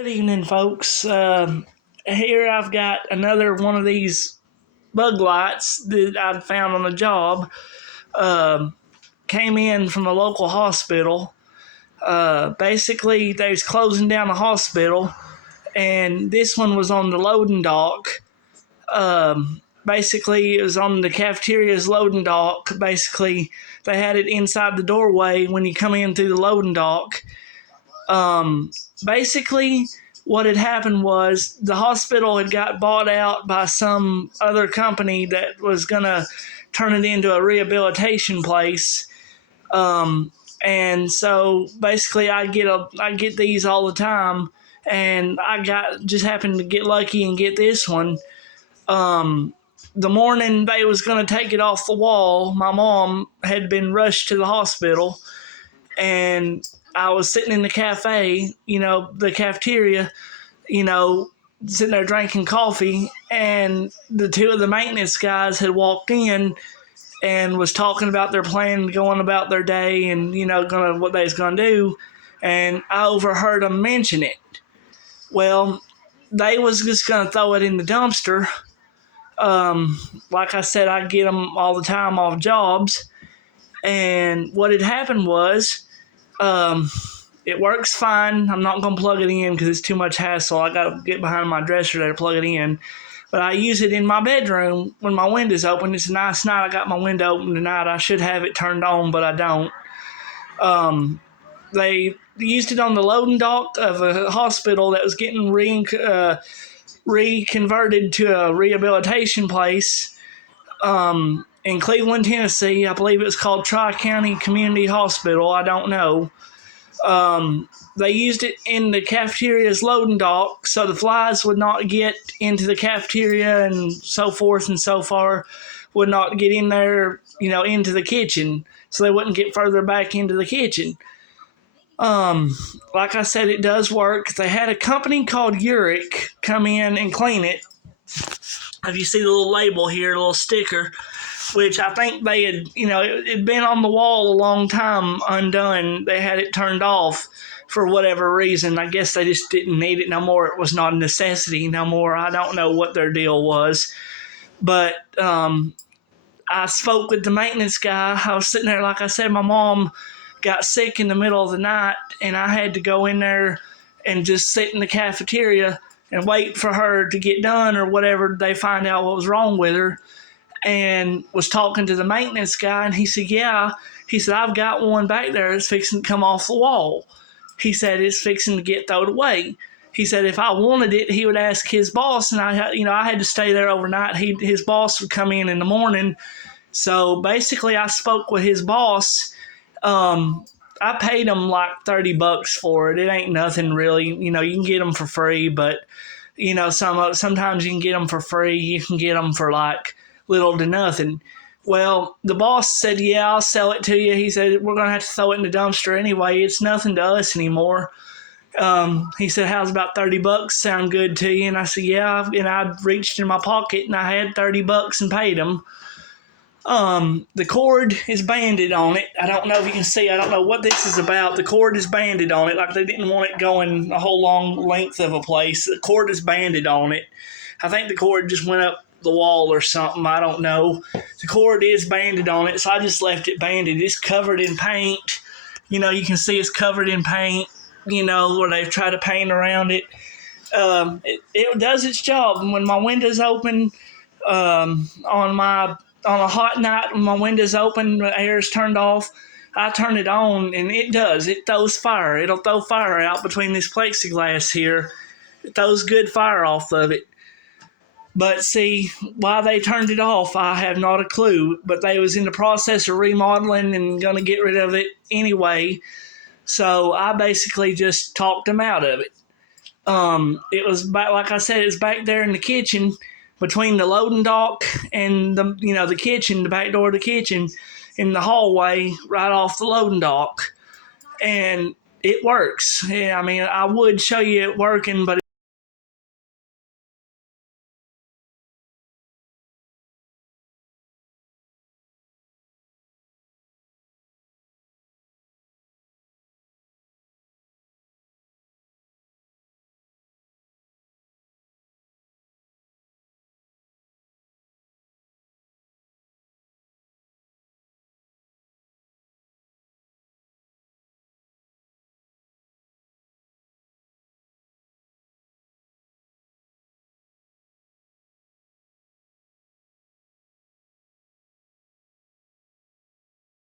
Good evening, folks. Here I've got another one of these bug lights that I found on a job. Came in from a local hospital. Basically, they was closing down the hospital, and this one was on the loading dock. Basically, it was on the cafeteria's loading dock. Basically, they had it inside the doorway when you come in through the loading dock. Basically, what had happened was the hospital had got bought out by some other company that was going to turn it into a rehabilitation place. And so basically I get these all the time, and just happened to get lucky and get this one. The morning they was going to take it off the wall, my mom had been rushed to the hospital, and I was sitting in the cafe, the cafeteria, sitting there drinking coffee, and the two of the maintenance guys had walked in and was talking about their plan, going about their day, and what they was gonna do, and I overheard them mention it. Well, they was just gonna throw it in the dumpster. Like I said, I get them all the time off jobs, and what had happened was, it works fine. I'm not going to plug it in because it's too much hassle. I got to get behind my dresser there to plug it in. But I use it in my bedroom when my window's open. It's a nice night. I got my window open tonight. I should have it turned on, but I don't. They used it on the loading dock of a hospital that was getting reconverted to a rehabilitation place in Cleveland, Tennessee. I believe it was called Tri-County Community Hospital. I don't know. They used it in the cafeteria's loading dock so the flies would not get into the cafeteria and so forth and so far, would not get in there, into the kitchen, so they wouldn't get further back into the kitchen. Like I said, it does work. They had a company called Uric come in and clean it. If you see the little label here, a little sticker, which I think they had, it had been on the wall a long time undone. They had it turned off for whatever reason. I guess they just didn't need it no more. It was not a necessity no more. I don't know what their deal was. But I spoke with the maintenance guy. I was sitting there, like I said, my mom got sick in the middle of the night, and I had to go in there and just sit in the cafeteria and wait for her to get done or whatever. They find out what was wrong with her. And was talking to the maintenance guy, and he said, I've got one back there that's fixing to come off the wall. He said, it's fixing to get thrown away. He said, if I wanted it, he would ask his boss, and I had to stay there overnight. His boss would come in the morning. So basically I spoke with his boss. I paid him like $30 for it. It ain't nothing really. You can get them for free, but sometimes you can get them for free. You can get them for like little to nothing. Well, the boss said, I'll sell it to you. He said, we're going to have to throw it in the dumpster anyway. It's nothing to us anymore. He said, how's about $30 sound good to you? And I said, yeah. And I reached in my pocket and I had $30 and paid him. The cord is banded on it. I don't know if you can see. I don't know what this is about. The cord is banded on it, like they didn't want it going a whole long length of a place. The cord is banded on it. I think the cord just went up the wall or something. I don't know. The cord is banded on it, so I just left it banded. It's covered in paint. You can see it's covered in paint, where they've tried to paint around it. It does its job. When my window's open, on a hot night when my window's open, the air's turned off, I turn it on, and it does. It throws fire. It'll throw fire out between this plexiglass here. It throws good fire off of it. But see, why they turned it off, I have not a clue. But they was in the process of remodeling and going to get rid of it anyway. So I basically just talked them out of it. It was back, like I said, it's back there in the kitchen between the loading dock and the kitchen, the back door of the kitchen, in the hallway right off the loading dock. And it works. Yeah, I mean, I would show you it working, but